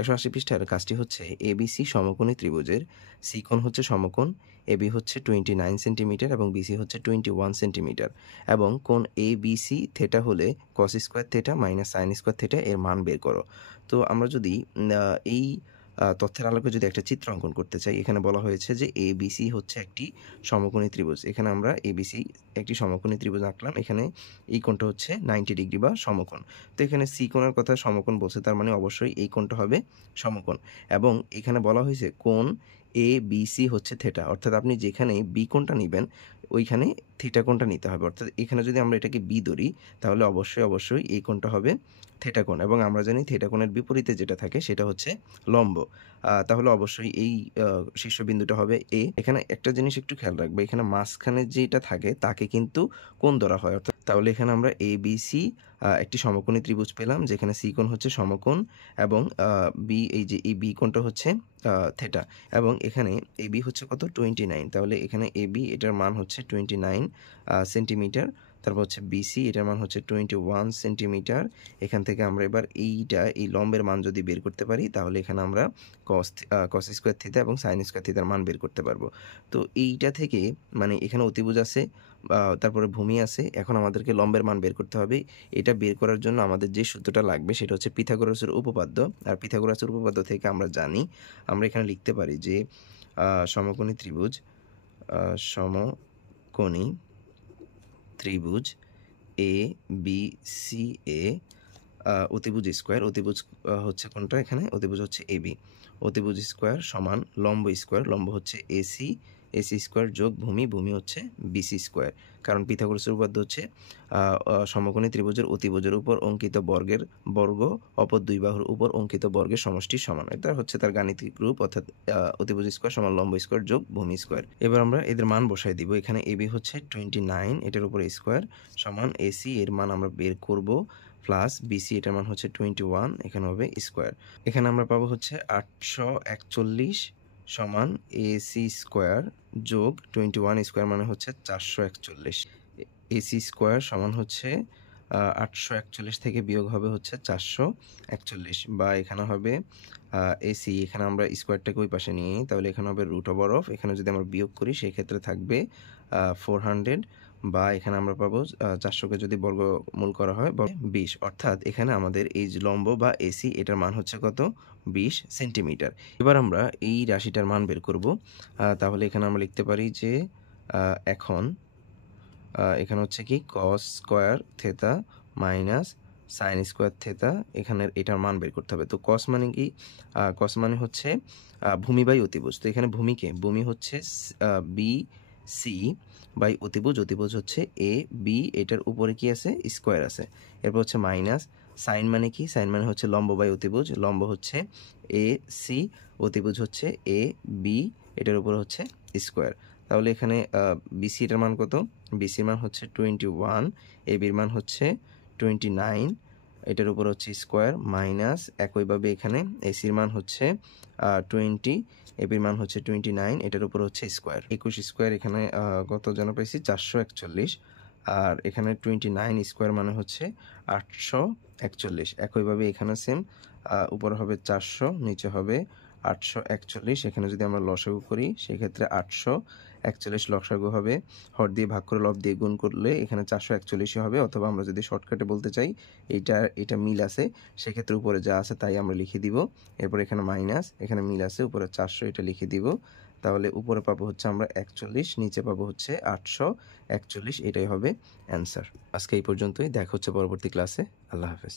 180 পৃষ্ঠার কাজটি হচ্ছে এবিসি সমকোণী ত্রিভুজের সি কোণ হচ্ছে সমকোণ, এবি হচ্ছে 29 সেন্টিমিটার এবং বিসি হচ্ছে 21 সেন্টিমিটার এবং কোণ এবিসি থিটা হলে কস square theta minus sine square theta এর মান বের করো। তো আমরা যদি এই তথ্যের আলোকে যদি একটা চিত্র অঙ্কন করতে চাই, এখানে বলা হয়েছে যে এবিসি হচ্ছে একটি সমকোণী ত্রিভুজ। এখানে আমরা এবিসি একটি সমকোণী ত্রিভুজ আঁকলাম। এখানে এই কোণটা হচ্ছে 90 ডিগ্রি বা সমকোণ। তো এখানে সি কোণের কথা সমকোণ বলছে, তার মানে অবশ্যই এই কোণটা হবে সমকোণ এবং এখানে বলা হয়েছে কোণ এবিসি হচ্ছে থিটা, অর্থাৎ আপনি যেখানে বি কোণটা নিবেন ওইখানে থিটা কোণটা নিতে হবে। অর্থাৎ এখানে যদি আমরা এটাকে বি ধরি তাহলে অবশ্যই এই কোণটা হবে থিটা কোণ এবং আমরা জানি থিটা কোণের বিপরীতে যেটা থাকে সেটা হচ্ছে লম্ব। তাহলে অবশ্যই এই শীর্ষবিন্দুটা হবে এ। এখানে একটা জিনিস একটু খেয়াল রাখবে, এখানে মাঝখানে যেটা থাকে তাকে কিন্তু কোণ ধরা হয়। অর্থাৎ তাহলে এখানে আমরা এবিসি একটি সমকোণী ত্রিভুজ পেলাম যেখানে সি কোণ হচ্ছে সমকোণ এবং এই বি কোণটা হচ্ছে থিটা এবং এখানে এবি হচ্ছে কত 29, তাহলে এখানে এবি এটার মান হচ্ছে 29 সেন্টিমিটার, তারপর হচ্ছে বিসি এটার মান হচ্ছে 21 সেন্টিমিটার। এখান থেকে আমরা এবার এই লম্বের মান যদি বের করতে পারি তাহলে এখানে আমরা কস স্কয়ার থিটা এবং সাইন স্কয়ার থিটার মান বের করতে পারবো। তো এইটা থেকে মানে এখানে অতিভুজ আছে, তারপরে ভূমি আছে, এখন আমাদেরকে লম্বের মান বের করতে হবে। এটা বের করার জন্য আমাদের যে সূত্রটা লাগবে সেটা হচ্ছে পিথাগোরাসের উপপাদ্য। আর পিথাগোরাসের উপপাদ্য থেকে আমরা জানি, আমরা এখানে লিখতে পারি যে সমকোণী ত্রিভুজ এ বি সি এ অতিভুজ স্কয়ার, অতিভুজ হচ্ছে কোনটা, এখানে অতিভুজ হচ্ছে এবি, অতিভুজ স্কয়ার সমান লম্ব স্কয়ার, লম্ব হচ্ছে এসি স্কয়ার যোগ ভূমি হচ্ছে বিসি স্কয়ার। কারণ পিথাগোরাসের উপপাদ্য হচ্ছে সমকোণী ত্রিভুজের অতিভুজের উপর অঙ্কিত বর্গের বর্গ অপর দুই বাহুর উপর অঙ্কিত বর্গের সমষ্টির সমান। এটা হচ্ছে তার গাণিতিক রূপ, অর্থাৎ অতিভুজ স্কয়ার সমান লম্ব স্কয়ার যোগ ভূমি স্কয়ার। এবার আমরা এদের মান বসাই দিব। এখানে এবি হচ্ছে 29, এটার উপর স্কয়ার সমান এসি এর মান আমরা বের করব প্লাস বিসি এটার মান হচ্ছে 21, এখানে হবে স্কয়ার। এখানে আমরা পাবো হচ্ছে 841 সমান এসি স্কয়ার যোগ 21 স্কয়ার মানে হচ্ছে 441। এসি স্কয়ার সমান হচ্ছে 841 থেকে বিয়োগ হবে হচ্ছে 441 বা এখানে হবে এসি, এখানে আমরা স্কয়ারটাকে ওই পাশে নিয়ে নিই তাহলে এখানে হবে রুট ওভার অফ, এখানে যদি আমরা বিয়োগ করি সেই ক্ষেত্রে থাকবে 400 বা এখানে আমরা পাবো 400কে যদি বর্গমূল করা হয় 20, অর্থাৎ এখানে আমাদের এই যে লম্ব বা এসি এটার মান হচ্ছে কত 20 সেন্টিমিটার। এবার আমরা এই রাশিটার মান বের করব। তাহলে এখানে আমরা লিখতে পারি যে এখন এখানে হচ্ছে কি কস square theta minus sine square theta, এখানে এটার মান বের করতে হবে। তো কস মানে কি, কস মানে হচ্ছে ভূমি বাই অতিভুজ। তো এখানে ভূমি হচ্ছে বি সি বাই অতিভুজ হচ্ছে এ বি, এটার উপরে কি আছে স্কয়ার আছে, এরপর হচ্ছে মাইনাস সাইন মানে কি, সাইন মানে হচ্ছে লম্ব বাই অতিভুজ, লম্ব হচ্ছে এ সি, অতিভুজ হচ্ছে এ বি, এটার উপরে হচ্ছে স্কয়ার। তাহলে এখানে বিসি এটার মান কত, বিসির মান হচ্ছে 21, এবির মান হচ্ছে 29, এটার উপর হচ্ছে স্কয়ার মাইনাস একইভাবে এখানে এসির মান হচ্ছে 20, এবির মান হচ্ছে 29, এটার উপর হচ্ছে স্কয়ার 21 স্কয়ার, এখানে কত যেন পাইছি 441, আর এখানে 29 স্কয়ার মানে হচ্ছে 841। একইভাবে এখানে সেম, উপরে হবে 400 নিচে হবে 841। এখানে যদি আমরা লসাগু করি সেক্ষেত্রে 841 লসাগু হবে, হর দিয়ে ভাগ করে লব দিয়ে গুণ করলে এখানে 441 হবে, অথবা আমরা যদি শর্টকাটে বলতে চাই এটা মিল আছে সেক্ষেত্রে উপরে যা আছে তাই আমরা লিখে দিব, এরপর এখানে মাইনাস, এখানে মিল আছে উপরে 400 এটা লিখে দিব, তাহলে উপরে পাবো হচ্ছে আমরা 41, নিচে পাবো হচ্ছে 841, এটাই হবে অ্যান্সার। আজকে এই পর্যন্তই, দেখা হচ্ছে পরবর্তী ক্লাসে। আল্লাহ হাফেজ।